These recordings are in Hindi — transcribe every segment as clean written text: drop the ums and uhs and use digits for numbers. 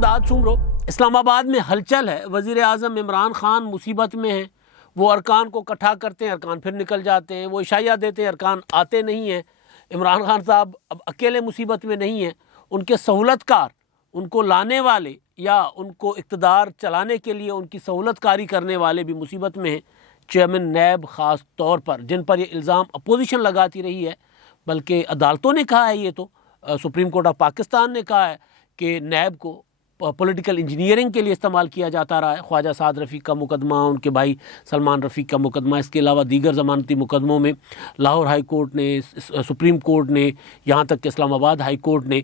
इमदाद सुमरो। इस्लामाबाद में हलचल है, वज़ीर आज़म इमरान खान मुसीबत में हैं। वो अरकान को इकट्ठा करते हैं, अरकान फिर निकल जाते हैं, वो इशाया देते हैं, अरकान आते नहीं हैं। इमरान खान साहब अब अकेले मुसीबत में नहीं हैं, उनके सहूलतकार, उनको लाने वाले या उनको इक़्तिदार चलाने के लिए उनकी सहूलतकारी करने वाले भी मुसीबत में हैं। चेयरमैन नैब ख़ास तौर पर, जिन पर ये इल्ज़ाम अपोजिशन लगाती रही है, बल्कि अदालतों ने कहा है, ये तो सुप्रीम कोर्ट ऑफ पाकिस्तान ने कहा है कि नैब को पॉलिटिकल इंजीनियरिंग के लिए इस्तेमाल किया जाता रहा है। ख्वाजा साद रफ़ीक का मुकदमा, उनके भाई सलमान रफ़ीक का मुकदमा, इसके अलावा दीगर ज़मानती मुकदमों में लाहौर हाई कोर्ट ने, सुप्रीम कोर्ट ने, यहाँ तक कि इस्लामाबाद हाई कोर्ट ने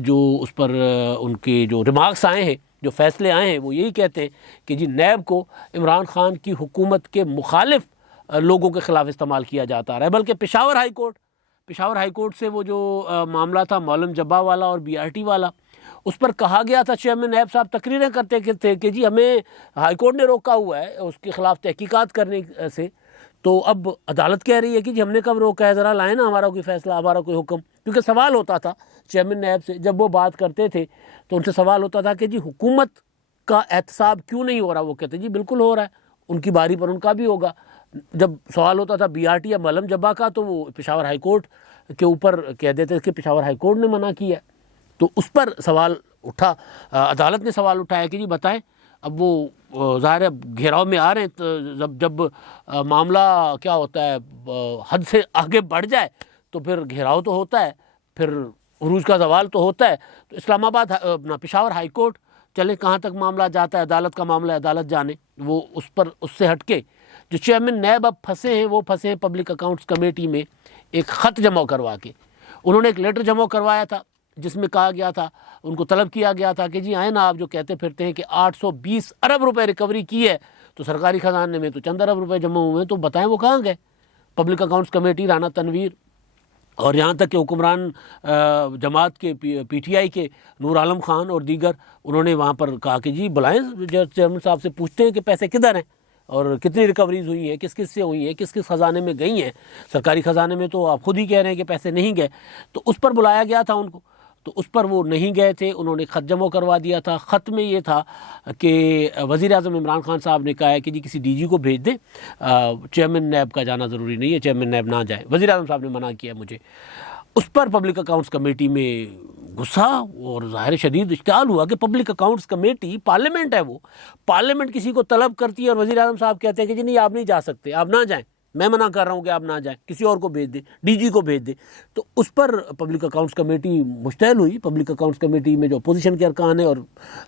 जो उस पर उनके जो रिमार्क्स आए हैं, जो फ़ैसले आए हैं, वो यही कहते हैं कि जी नैब को इमरान खान की हुकूमत के मुखालिफ लोगों के ख़िलाफ़ इस्तेमाल किया जाता रहा है। बल्कि पेशावर हाई कोर्ट से वो जो मामला था मौलम जब्बा वाला और BRT वाला, उस पर कहा गया था, चेयरमैन नैब साहब तकरीरें करते थे कि जी हमें हाई कोर्ट ने रोका हुआ है उसके ख़िलाफ़ तहकीकात करने से। तो अब अदालत कह रही है कि जी हमने कब रोका है, ज़रा लाएँ ना हमारा कोई फ़ैसला, हमारा कोई हुक्म। क्योंकि सवाल होता था चेयरमैन नैब से, जब वो बात करते थे तो उनसे सवाल होता था कि जी हुकूमत का एहतसाब क्यों नहीं हो रहा। वो कहते जी बिल्कुल हो रहा है, उनकी बारी पर उनका भी होगा। जब सवाल होता था BRT या मौलम जब्बा का, तो वो पेशावर हाई कोर्ट के ऊपर कह देते कि पेशावर हाई कोर्ट ने मना किया। तो उस पर सवाल उठा, अदालत ने सवाल उठाया कि जी बताएं, अब वो ज़ाहिर है घेराव में आ रहे हैं, तो जब मामला क्या होता है हद से आगे बढ़ जाए तो फिर घेराव तो होता है, फिर उरूज का ज़वाल तो होता है। तो इस्लामाबाद अपना पेशावर हाई कोर्ट चले, कहाँ तक मामला जाता है, अदालत का मामला है, अदालत जाने। वो उस पर उससे हटके जो चेयरमैन नैब अब फंसे हैं, वो फंसे हैं पब्लिक अकाउंट्स कमेटी में एक ख़त जमा करवा के। उन्होंने एक लेटर जमा करवाया था जिसमें कहा गया था, उनको तलब किया गया था कि जी आए ना, आप जो कहते फिरते हैं कि 820 अरब रुपए रिकवरी की है, तो सरकारी ख़जाने में तो चंद अरब रुपए जमा हुए हैं, तो बताएं वो कहाँ गए। Public accounts committee, Rana Tanveer और यहाँ तक कि हुक्मरान जमात के PTI के नूर आलम खान और दीगर, उन्होंने वहाँ पर कहा कि जी बुलाएं चेयरमैन साहब से, पूछते हैं कि पैसे किधर हैं और कितनी रिकवरीज हुई हैं, किस किस से हुई हैं, किस किस ख़जाने में गई हैं। सरकारी ख़जाने में तो आप खुद ही कह रहे हैं कि पैसे नहीं गए। तो उस पर बुलाया गया था उनको, तो उस पर वो नहीं गए थे, उन्होंने ख़त जमा करवा दिया था। ख़त में ये था कि वज़ीर आज़म इमरान खान साहब ने कहा है कि जी किसी DG को भेज दें, चेयरमैन नैब का जाना ज़रूरी नहीं है, चेयरमैन नैब ना जाए। वज़ीर आज़म साहब ने मना किया मुझे। उस पर पब्लिक अकाउंट्स कमेटी में गुस्सा और ज़ाहिर शदीद इश्तिआल हुआ कि पब्लिक अकाउंट्स कमेटी पार्लियामेंट है, वो पार्लियामेंट किसी को तलब करती है और वज़ीर आज़म साहब कहते हैं कि जी नहीं आप नहीं जा सकते, आप ना जाएं, मैं मना कर रहा हूँ कि आप ना जाएं, किसी और को भेज दें, DG को भेज दें। तो उस पर पब्लिक अकाउंट्स कमेटी मुश्तैल हुई। पब्लिक अकाउंट्स कमेटी में जो अपोजिशन के अरकान है और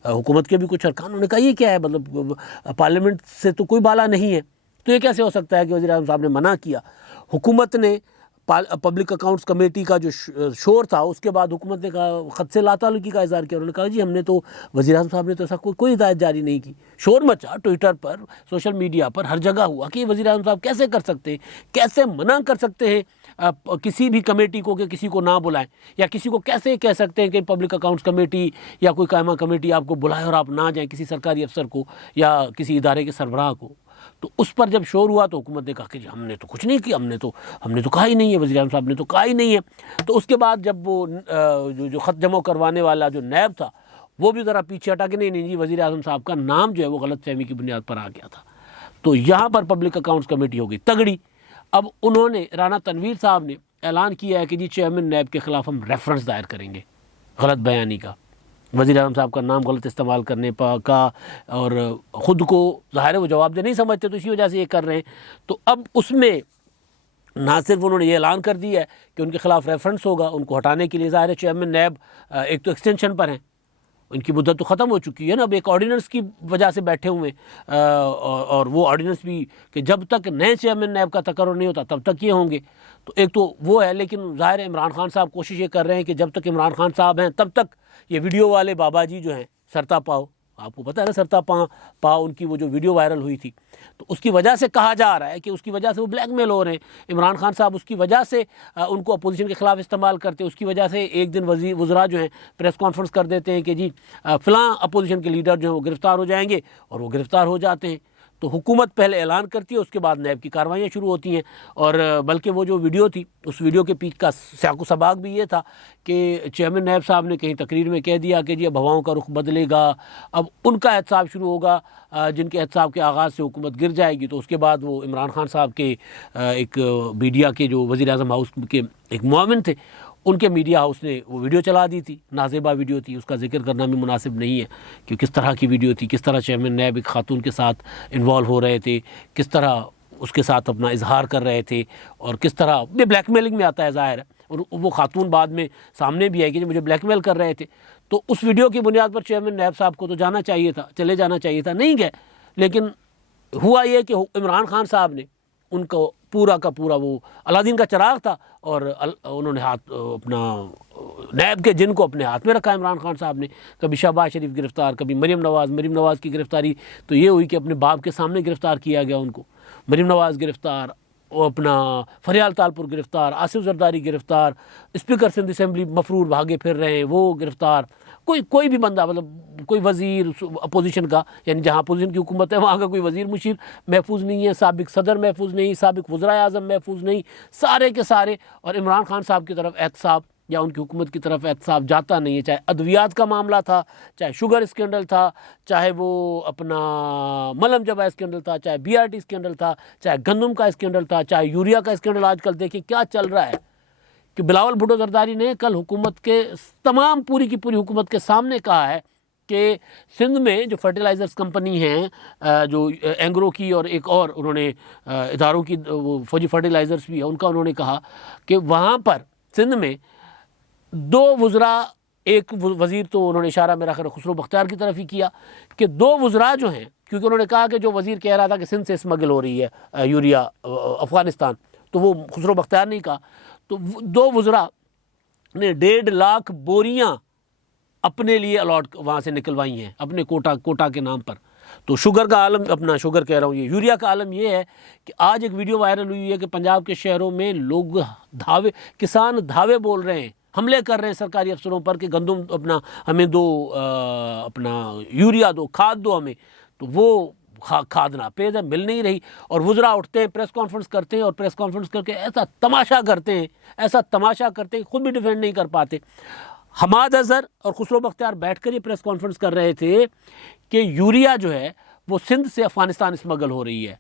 हुकूमत के भी कुछ अरकान, उन्होंने कहा ये क्या है, मतलब पार्लियामेंट से तो कोई बाला नहीं है, तो ये कैसे हो सकता है कि वज़ीर आज़म साहब ने मना किया। हुकूमत ने पब्लिक अकाउंट्स कमेटी का जो शोर था, उसके बाद हुकूमत ने कहा, ख़त से लाताल्लुकी का इज़हार किया। उन्होंने कहा जी हमने तो, वज़ीर आज़म साहब ने तो ऐसा कोई हिदायत जारी नहीं की। शोर मचा ट्विटर पर, सोशल मीडिया पर, हर जगह हुआ कि वज़ीर आज़म साहब कैसे कर सकते हैं, कैसे मना कर सकते हैं किसी भी कमेटी को कि किसी को ना बुलाएं, या किसी को कैसे कह सकते हैं कि पब्लिक अकाउंट्स कमेटी या कोई कायमा कमेटी आपको बुलाए और आप ना जाएँ, किसी सरकारी अफसर को या किसी इदारे के सरबराह को। तो उस पर जब शोर हुआ तो हुकूमत ने कहा कि हमने तो कुछ नहीं किया, हमने तो कहा ही नहीं है, वज़ीर आज़म साहब ने तो कहा ही नहीं है। तो उसके बाद जब वो जो ख़त जमा करवाने वाला जो नैब था, वो भी ज़रा पीछे हटा कि नहीं जी, वज़ीर आज़म साहब का नाम जो है वो गलत फहमी की बुनियाद पर आ गया था। तो यहाँ पर पब्लिक अकाउंट्स कमेटी हो गई तगड़ी। अब उन्होंने, राना तनवीर साहब ने ऐलान किया है कि जी चेयरमैन नैब के ख़िलाफ़ हम रेफरेंस दायर करेंगे गलत बयानी का, वज़ीर आज़म साहब का नाम गलत इस्तेमाल करने का, और ख़ुद को ज़ाहिर है वो जवाबदेह नहीं समझते, तो इसी वजह से ये कर रहे हैं। तो अब उसमें ना सिर्फ उन्होंने ये ऐलान कर दिया है कि उनके ख़िलाफ़ रेफरेंस होगा, उनको हटाने के लिए ज़ाहिर है चेयरमैन नैब एक तो एक्सटेंशन पर हैं, उनकी मुद्दत तो ख़त्म हो चुकी है ना, अब एक ऑर्डिनेंस की वजह से बैठे हुए, और वो ऑर्डिनेंस भी कि जब तक नए चेयरमैन नैब का तकर्रुर नहीं होता तब तक ये होंगे। तो एक तो वो है, लेकिन ज़ाहिर है इमरान खान साहब कोशिश ये कर रहे हैं कि जब तक इमरान खान साहब हैं तब तक ये वीडियो वाले बाबा जी जो हैं, सरता पाओ, आपको पता है ना सरता पाओ, उनकी वो जो वीडियो वायरल हुई थी, तो उसकी वजह से कहा जा रहा है कि उसकी वजह से वो ब्लैकमेल हो रहे हैं। इमरान खान साहब उसकी वजह से उनको अपोजिशन के ख़िलाफ़ इस्तेमाल करते हैं। उसकी वजह से एक दिन वज़रा जो हैं प्रेस कॉन्फ्रेंस कर देते हैं कि जी फ़लाँ अपोजिशन के लीडर जो हैं वो गिरफ़्तार हो जाएंगे, और वो गिरफ़्तार हो जाते हैं। तो हुकूमत पहले ऐलान करती है, उसके बाद नैब की कार्रवाइयाँ शुरू होती हैं। और बल्कि वो जो वीडियो थी, उस वीडियो के पीछे का साक़ सबाक भी ये था कि चेयरमैन नैब साहब ने कहीं तकरीर में कह दिया कि जी अब हवाओं का रुख बदलेगा, अब उनका एहतसाब शुरू होगा, जिनके एहतसाब के आगाज़ से हुकूमत गिर जाएगी। तो उसके बाद वो इमरान खान साहब के एक मीडिया के जो वज़ीर आज़म हाउस के एक मुआविन थे, उनके मीडिया हाउस ने वो वीडियो चला दी थी। नाज़ेबा वीडियो थी, उसका जिक्र करना भी मुनासिब नहीं है कि किस तरह की वीडियो थी, किस तरह चेयरमैन नैब एक खातून के साथ इन्वॉल्व हो रहे थे, किस तरह उसके साथ अपना इजहार कर रहे थे, और किस तरह ये ब्लैकमेलिंग में आता है ज़ाहिर है। और वो खातून बाद में सामने भी है कि मुझे ब्लैकमेल कर रहे थे। तो उस वीडियो की बुनियाद पर चेयरमैन नैब साहब को तो जाना चाहिए था, चले जाना चाहिए था, नहीं गए। लेकिन हुआ ये कि इमरान खान साहब ने उनको पूरा का पूरा, वो अलादीन का चिराग था, और उन्होंने हाथ अपना नैब के जिन को अपने हाथ में रखा इमरान खान साहब ने। कभी शहबाज शरीफ गिरफ़्तार, कभी मरीम नवाज़ की गिरफ़्तारी तो ये हुई कि अपने बाप के सामने गिरफ़्तार किया गया उनको। मरीम नवाज़ गिरफ़्तार, वो अपना फरियाल तालपुर गिरफ़्तार, आसिफ जरदारी गिरफ़्तार, स्पीकर सिंध असम्बली मफरूर भागे फिर रहे हैं वो गिरफ़्तार। कोई भी बंदा, मतलब कोई वज़ीर अपोजिशन का, यानी जहाँ अपोजिशन की हुकूमत है वहाँ का कोई वज़ीर मुशीर महफूज नहीं है, साबिक सदर महफूज नहीं, साबिक वज़राए आज़म महफूज नहीं, सारे के सारे। और इमरान खान साहब की तरफ एहतसाब या उनकी हुकूमत की तरफ एहतसाब जाता नहीं है। चाहे अद्वियात का मामला था, चाहे शुगर स्कैंडल था, चाहे वो अपना मलम जबा स्कैंडल था, चाहे BRT स्कैंडल था, चाहे गंदम का स्कैंडल था, चाहे यूरिया का स्कैंडल। आजकल देखिए क्या चल रहा है कि बिलावल भुट्टो जरदारी ने कल हुकूमत के तमाम पूरी की पूरी हुकूमत के सामने कहा है कि सिंध में जो फर्टिलाइज़र्स कंपनी हैं, जो एंग्रो की और एक और उन्होंने इदारों की, वो फौजी फर्टिलाइज़र्स भी है, उनका उन्होंने कहा कि वहाँ पर सिंध में 2 वज़रा, एक वज़ीर तो उन्होंने इशारा मेरा ख़ैर खुसरो बख्तियार की तरफ ही किया कि 2 वज़रा जो हैं, क्योंकि उन्होंने कहा कि जो वज़ीर कह रहा था कि सिंध से स्मगल हो रही है यूरिया अफ़गानिस्तान, तो वो खुसरो बख्तियार नहीं कहा। तो 2 वज़रा ने 1.5 लाख बोरियाँ अपने लिए अलॉट वहाँ से निकलवाई हैं, अपने कोटा के नाम पर। तो शुगर का आलम, अपना शुगर कह रहा हूँ, ये यूरिया का आलम ये है कि आज एक वीडियो वायरल हुई है कि पंजाब के शहरों में लोग किसान धावे बोल रहे हैं, हमले कर रहे हैं सरकारी अफसरों पर कि गंदम अपना हमें दो, अपना यूरिया दो, खाद दो हमें। तो वो खाद नापेद है, मिल नहीं रही। और वज़रा उठते हैं, प्रेस कॉन्फ्रेंस करते हैं, और प्रेस कॉन्फ्रेंस करके ऐसा तमाशा करते हैं, खुद भी डिफेंड नहीं कर पाते। हमाद अज़हर और खुसरो बख्तियार बैठकर ये प्रेस कॉन्फ्रेंस कर रहे थे कि यूरिया जो है वो सिंध से अफ़गानिस्तान स्मगल हो रही है।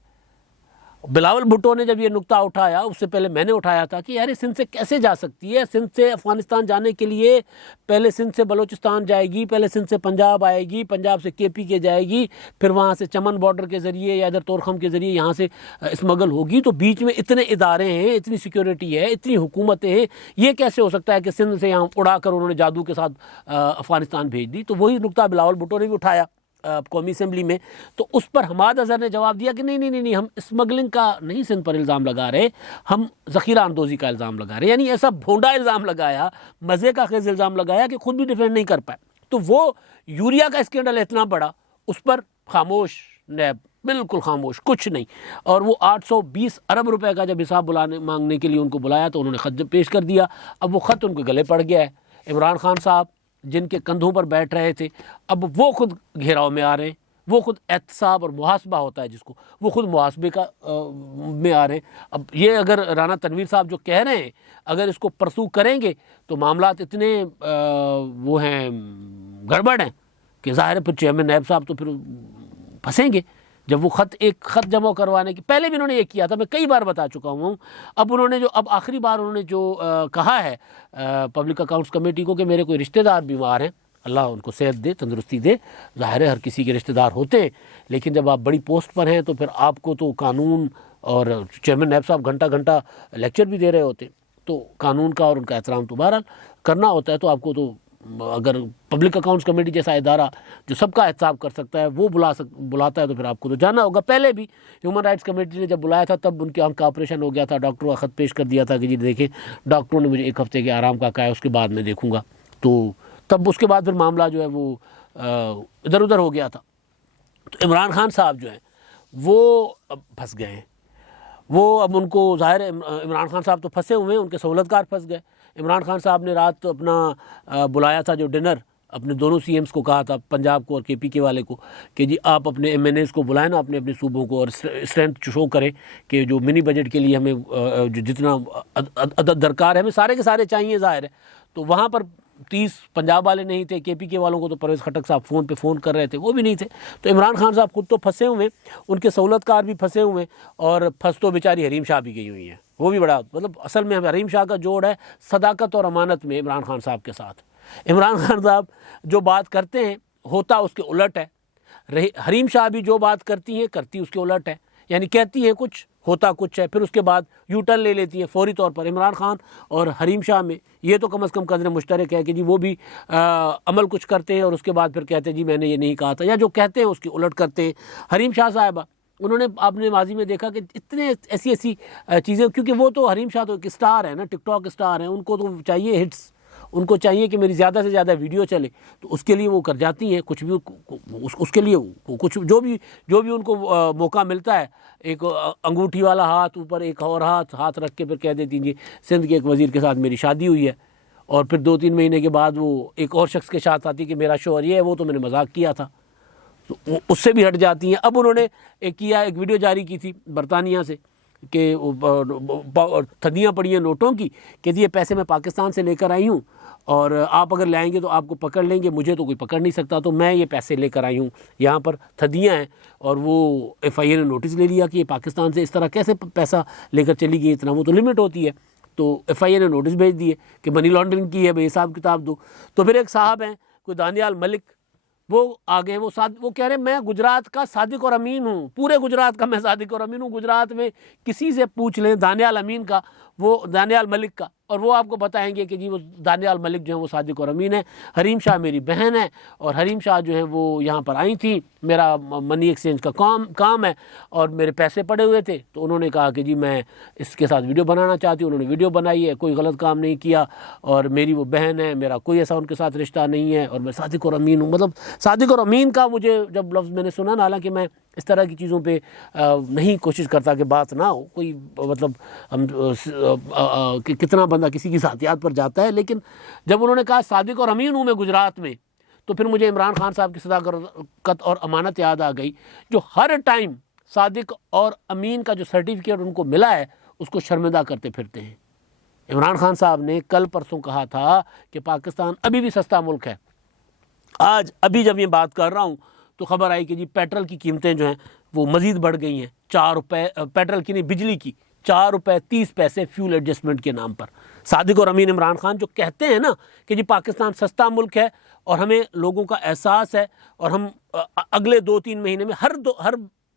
बिलावल भुट्टो ने जब ये नुक्ता उठाया, उससे पहले मैंने उठाया था कि यार सिंध से कैसे जा सकती है। सिंध से अफ़गानिस्तान जाने के लिए पहले सिंध से बलूचिस्तान जाएगी, पहले सिंध से पंजाब आएगी, पंजाब से KP के जाएगी, फिर वहाँ से चमन बॉर्डर के ज़रिए या इधर तोरखम के ज़रिए यहाँ से स्मगल होगी। तो बीच में इतने इदारे हैं, इतनी सिक्योरिटी है, इतनी हुकूमतें हैं, ये कैसे हो सकता है कि सिंध से यहाँ उड़ा कर उन्होंने जादू के साथ अफ़गानिस्तान भेज दी। तो वही नुक्ता बिलावल भुट्टो ने भी उठाया कौमी असम्बली में। तो उस पर हमाद अज़हर ने जवाब दिया कि नहीं, हम स्मगलिंग का नहीं सिंध पर इल्ज़ाम लगा रहे, हम ज़ख़ीरा अंदोज़ी का इल्ज़ाम लगा रहे। यानी ऐसा भोंडा इल्ज़ाम लगाया, मज़े का खेज़ इल्ज़ाम लगाया कि खुद भी डिफेंड नहीं कर पाए। तो वो यूरिया का स्कैंडल इतना बड़ा, उस पर खामोश नैब, बिल्कुल खामोश, कुछ नहीं। और वो 820 अरब रुपए का जब हिसाब मांगने के लिए उनको बुलाया तो उन्होंने ख़त पेश कर दिया। अब वो ख़त उनके गले पड़ गया है। इमरान खान साहब जिनके कंधों पर बैठ रहे थे, अब वो खुद घेराव में आ रहे हैं, वो खुद एहतसाब और मुहासबा होता है जिसको, वो खुद मुहासबे का में आ रहे हैं। अब ये अगर राना तनवीर साहब जो कह रहे हैं, अगर इसको परसू करेंगे तो मामलात इतने वो हैं, गड़बड़ हैं कि ज़ाहिर है फिर चेयरमैन नैब साहब तो फिर फंसेंगे। जब वो एक ख़त जमा करवाने की, पहले भी उन्होंने ये किया था, मैं कई बार बता चुका हूँ। अब उन्होंने अब आखिरी बार उन्होंने जो कहा है पब्लिक अकाउंट्स कमेटी को कि मेरे कोई रिश्तेदार बीमार हैं, अल्लाह उनको सेहत दे, तंदुरुस्ती दे। ज़ाहिर है हर किसी के रिश्तेदार होते हैं, लेकिन जब आप बड़ी पोस्ट पर हैं तो फिर आपको तो कानून, और चेयरमैन नैब साहब घंटा घंटा लेक्चर भी दे रहे होते, तो कानून का और उनका एहतराम तो बहरहाल करना होता है। तो आपको तो अगर पब्लिक अकाउंट्स कमेटी जैसा इदारा जो सबका एहतसाब कर सकता है वो बुलाता है तो फिर आपको तो जाना होगा। पहले भी ह्यूमन राइट्स कमेटी ने जब बुलाया था तब उनके आंख का ऑपरेशन हो गया था, डॉक्टरों का ख़त पेश कर दिया था कि जी देखें, डॉक्टरों ने मुझे 1 हफ्ते के आराम का कहा है, उसके बाद मैं देखूँगा। तो तब उसके बाद फिर मामला जो है वो इधर उधर हो गया था। तो इमरान खान साहब जो हैं वो अब फंस गए हैं। वो अब उनको ज़ाहिर है इमरान खान साहब तो फंसे हुए हैं, उनके सहूलतकार फंस गए। इमरान खान साहब ने रात अपना बुलाया था जो डिनर, अपने दोनों सीएम्स को कहा था, पंजाब को और केपीके वाले को, कि जी आप अपने एमएनएस को बुलाएं ना अपने अपने सूबों को, और स्ट्रेंथ शो करें कि जो मिनी बजट के लिए हमें जो जितना अदद दरकार है हमें सारे के सारे चाहिए, ज़ाहिर है। तो वहाँ पर 30 पंजाब वाले नहीं थे, केपीके वालों को तो परवेज़ खटक साहब फ़ोन कर रहे थे, वो भी नहीं थे। तो इमरान खान साहब खुद तो फंसे हुए, उनके सहूलतकार भी फंसे हुए, और फंस तो बेचारी हरीम शाह भी गई हुई हैं। वो भी बड़ा, मतलब असल में हरीम शाह का जोड़ है सदाकत और अमानत में इमरान खान साहब के साथ। इमरान खान साहब जो बात करते हैं होता उसके उलट है, हरीम शाह भी जो बात करती हैं करती उसके उलट है, यानी कहती हैं कुछ होता कुछ है, फिर उसके बाद यू टर्न ले लेती हैं फौरी तौर पर। इमरान खान और हरीम शाह में ये तो कम से कम कदर मुश्तरक है कि जी वो भी अमल कुछ करते हैं और उसके बाद फिर कहते हैं जी मैंने ये नहीं कहा था, या जो कहते हैं उसकी उलट करते हैं। हरीम शाह साहबा, उन्होंने आपने माजी में देखा कि इतने ऐसी चीज़ें, क्योंकि वो तो हरीम शाह तो एक स्टार है ना, टिकटॉक स्टार हैं, उनको तो चाहिए हिट्स, उनको चाहिए कि मेरी ज़्यादा से ज़्यादा वीडियो चले, तो उसके लिए वो कर जाती हैं कुछ भी, उसके लिए कुछ जो भी उनको मौका मिलता है, एक अंगूठी वाला हाथ ऊपर, एक और हाथ रख के फिर कह देती जी सिंध के एक वज़ीर के साथ मेरी शादी हुई है, और फिर 2-3 महीने के बाद वो एक और शख्स के साथ आती कि मेरा शोहर ये है, वो तो मैंने मजाक किया था, तो उससे भी हट जाती हैं। अब उन्होंने एक वीडियो जारी की थी बरतानिया से कि ठगियाँ पड़ी हैं नोटों की, कि ये पैसे मैं पाकिस्तान से लेकर आई हूँ और आप अगर लाएंगे तो आपको पकड़ लेंगे, मुझे तो कोई पकड़ नहीं सकता, तो मैं ये पैसे लेकर आई हूँ, यहाँ पर ठगियाँ हैं। और वो FIA ने नोटिस ले लिया कि ये पाकिस्तान से इस तरह कैसे पैसा लेकर चली गई, इतना वो तो लिमिट होती है। तो FIA ने नोटिस भेज दिए कि मनी लॉन्ड्रिंग की है भाई, हिसाब किताब दो। तो फिर एक साहब हैं कोई दानियाल मलिक, वो आ गए, वो कह रहे मैं गुजरात का सादिक और अमीन हूँ, पूरे गुजरात का मैं सादिक और अमीन हूँ, गुजरात में किसी से पूछ लें दानियाल अमीन का, वो दानियाल मलिक का, और वो आपको बताएंगे कि जी वो दानियाल मलिक जो है वो सादिक और अमीन है। हरीम शाह मेरी बहन है, और हरीम शाह जो है वो यहाँ पर आई थी, मेरा मनी एक्सचेंज का काम है, और मेरे पैसे पड़े हुए थे, तो उन्होंने कहा कि जी मैं इसके साथ वीडियो बनाना चाहती हूँ। उन्होंने वीडियो बनाई है, कोई गलत काम नहीं किया, और मेरी वो बहन है, मेरा कोई ऐसा उनके साथ रिश्ता नहीं है, और मैं सादिक और अमीन हूँ। मतलब सादिक और अमीन का मुझे जब लफ्ज़ मैंने सुना ना, हालांकि मैं इस तरह की चीज़ों पे नहीं कोशिश करता कि बात ना हो, कोई मतलब हम कितना बंदा किसी की ज़ातियात पर जाता है, लेकिन जब उन्होंने कहा सादिक और अमीन हूँ मैं गुजरात में, तो फिर मुझे इमरान खान साहब की सदाकत और अमानत याद आ गई, जो हर टाइम सादिक और अमीन का जो सर्टिफिकेट उनको मिला है उसको शर्मिंदा करते फिरते हैं। इमरान खान साहब ने कल परसों कहा था कि पाकिस्तान अभी भी सस्ता मुल्क है। आज अभी जब ये बात कर रहा हूँ तो खबर आई कि जी पेट्रोल की कीमतें जो हैं वो मज़ीद बढ़ गई हैं, 4 रुपये, पेट्रोल की नहीं बिजली की 4 रुपये 30 पैसे फ्यूल एडजस्टमेंट के नाम पर। सादिक और अमीन इमरान खान जो कहते हैं ना कि जी पाकिस्तान सस्ता मुल्क है और हमें लोगों का एहसास है, और हम अगले 2-3 महीने में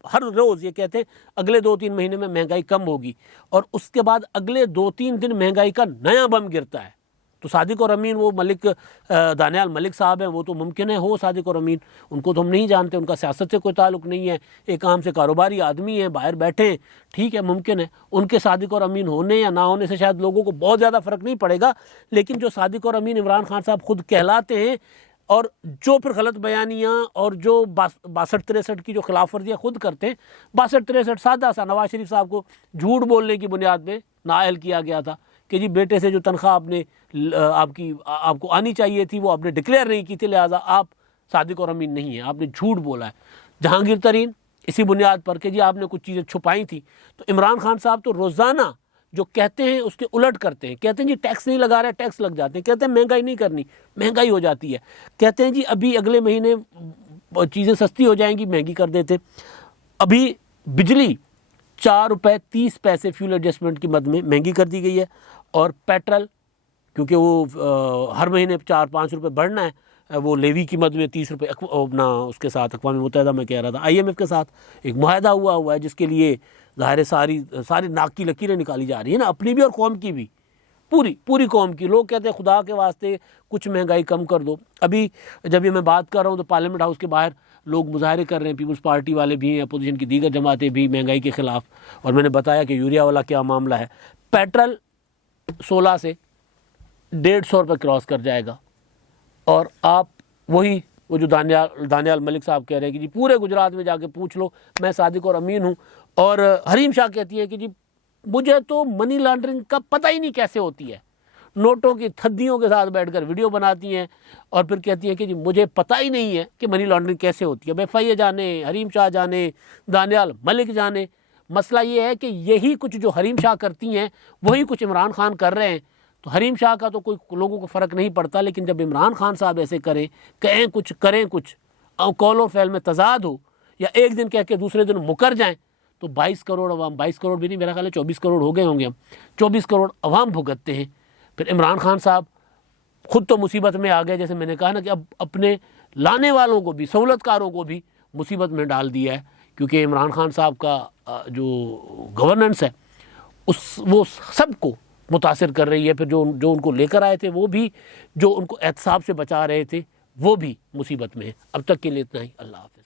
हर रोज़ ये कहते हैं अगले 2-3 महीने में महंगाई कम होगी, और उसके बाद अगले 2-3 दिन महंगाई का नया बम गिरता है। तो सादिक और अमीन, वो मलिक दानियाल मलिक साहब हैं, वो तो मुमकिन है हो सादिक और अमीन, उनको तो हम नहीं जानते, उनका सियासत से कोई ताल्लुक़ नहीं है, एक आम से कारोबारी आदमी है, बाहर बैठे हैं, ठीक है, मुमकिन है उनके सादिक और अमीन होने या ना होने से शायद लोगों को बहुत ज़्यादा फ़र्क नहीं पड़ेगा। लेकिन जो सादिक और अमीन इमरान खान साहब खुद कहलाते हैं, और जो फिर गलत बयानियाँ और जो 62-63 की जो खिलाफ वर्जियाँ खुद करते हैं, 62-63 सादा सा नवाज शरीफ साहब को झूठ बोलने की बुनियाद पे नाअहल किया गया था कि जी बेटे से जो तनख्वाह आपको आनी चाहिए थी वो आपने डिक्लेयर नहीं की थी, लिहाजा आप सादिक और अमीन नहीं है, आपने झूठ बोला है। जहांगीर तरीन इसी बुनियाद पर कि जी आपने कुछ चीज़ें छुपाई थी। तो इमरान खान साहब तो रोज़ाना जो कहते हैं उसके उलट करते हैं, कहते हैं जी टैक्स नहीं लगा रहे, टैक्स लग जाते हैं, कहते हैं महंगाई नहीं करनी, महंगाई हो जाती है, कहते हैं जी अभी अगले महीने चीज़ें सस्ती हो जाएंगी, महंगी कर देते। अभी बिजली 4 रुपये 30 पैसे फ्यूल एडजस्टमेंट की मद में महंगी कर दी गई है, और पेट्रोल क्योंकि वो हर महीने 4-5 रुपये बढ़ना है, वो लेवी की मद में 30 रुपये अपना उसके साथ अक़वाम मुत्तहिदा में कह रहा था IMF के साथ एक मुआहदा हुआ है, जिसके लिए ज़ाहिर सारी नाक की लकीरें निकाली जा रही है ना, अपनी भी और कौम की भी, पूरी कौम की। लोग कहते हैं खुदा के वास्ते कुछ महंगाई कम कर दो। अभी जब ये मैं बात कर रहा हूँ तो पार्लियामेंट हाउस के बाहर लोग मुजाहरे कर रहे हैं, पीपल्स पार्टी वाले भी हैं, अपोजिशन की दीगर जमातें भी महंगाई के ख़िलाफ़। और मैंने बताया कि यूरिया वाला क्या मामला है, पेट्रोल 16 से 150 रुपये क्रॉस कर जाएगा, और आप वो जो दानियाल मलिक साहब कह रहे हैं कि जी पूरे गुजरात में जाके पूछ लो मैं सादिक और अमीन हूँ, और हरीम शाह कहती है कि जी मुझे तो मनी लॉन्ड्रिंग का पता ही नहीं कैसे होती है, नोटों की थद्दियों के साथ बैठकर वीडियो बनाती हैं और फिर कहती हैं कि जी मुझे पता ही नहीं है कि मनी लॉन्ड्रिंग कैसे होती है। FIA जाने, हरीम शाह जाने, दानियाल मलिक जाने। मसला ये है कि यही कुछ जो हरीम शाह करती हैं वही कुछ इमरान खान कर रहे हैं। तो हरीम शाह का तो कोई लोगों को फ़र्क नहीं पड़ता, लेकिन जब इमरान खान साहब ऐसे करें, कहें कुछ करें कुछ, और कौल और फ़ैल में तज़ाद हो, या एक दिन कह के दूसरे दिन मुकर जाएं, तो 22 करोड़ अवाम, 22 करोड़ भी नहीं, मेरा ख्याल है 24 करोड़ हो गए होंगे, हम 24 करोड़ अवाम भुगतते हैं। फिर इमरान खान साहब खुद तो मुसीबत में आ गए, जैसे मैंने कहा ना कि अब अपने लाने वालों को भी, सहूलतकारों को भी मुसीबत में डाल दिया है, क्योंकि इमरान खान साहब का जो गवर्नेंस है वो सबको मुतासिर कर रही है। फिर जो उनको लेकर आए थे वो भी, जो उनको एहतसाब से बचा रहे थे वो भी मुसीबत में है। अब तक के लिए इतना ही। अल्लाह हाफ़िज़।